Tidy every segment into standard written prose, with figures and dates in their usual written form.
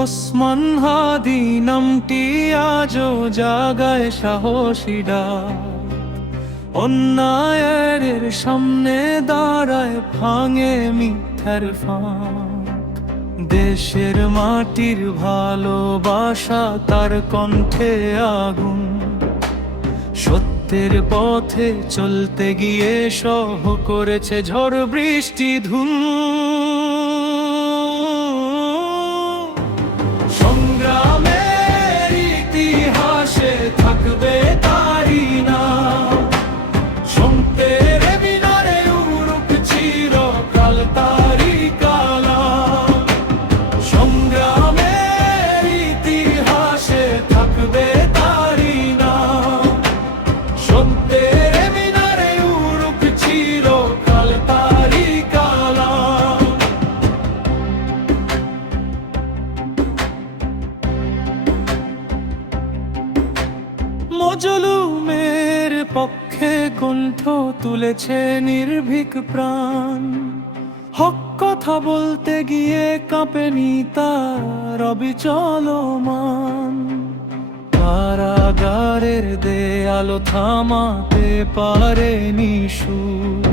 ওসমান হাদি নামটি আজও জাগায় সাহসী ডাক। অন্যায়ের সামনে দাঁড়ায়, ভাঙে মিথ্যার ফাঁক। দেশের মাটির ভালোবাসা তার কণ্ঠে আগুন। সত্যের পথে চলতে গিয়ে সহ করেছে ঝড় বৃষ্টি ধুম। সংগ্রামের ইতিহাসে থাকবে তারি নাম। সত্যের মিনারে উড়ুক চিরকাল তারি কালাম। সংগ্রামের ইতিহাসে থাকবে তারি নাম। সত্যের মিনারে উড়ুক চিরকাল তারি কালাম। মজলুমের পক্ষে কণ্ঠ তুলেছে নির্ভীক প্রাণ। হক কথা বলতে গিয়ে কাঁপেনি তার অবিচল মান। কারাগারের দেয়াল থামাতে পারেনি সুর।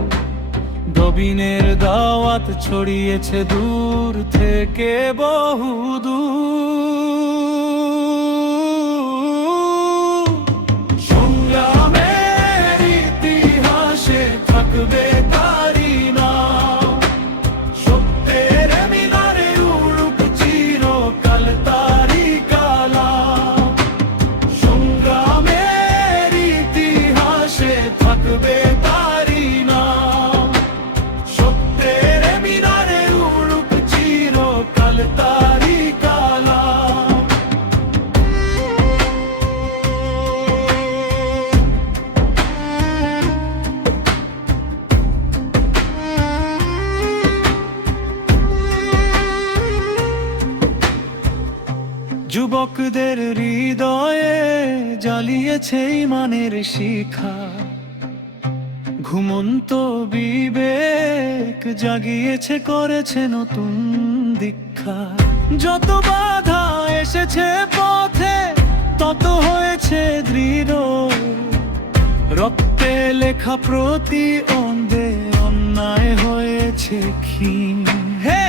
নবীনের দাওয়াত ছড়িয়েছে দূর থেকে বহু দূর। সংগ্রামের ইতিহাসে থাকবে তারি নাম। সত্যের মিনারে উড়ুক চিরকাল তারি কালাম। সংগ্রামের ইতিহাসে থাকবে তারি নাম। সত্যের মিনারে উড়ুক চিরকাল তারি কালাম। যুবকদের হৃদয়ে জ্বালিয়েছে ঈমানের শিখা। ঘুমন্ত বিবেক জাগিয়েছে, করেছে নতুন দীক্ষা। যত বাধা এসেছে পথে তত হয়েছে দৃঢ়। রক্তে লেখা প্রতি অন্ধে অন্যায় হয়েছে ক্ষীণ। হে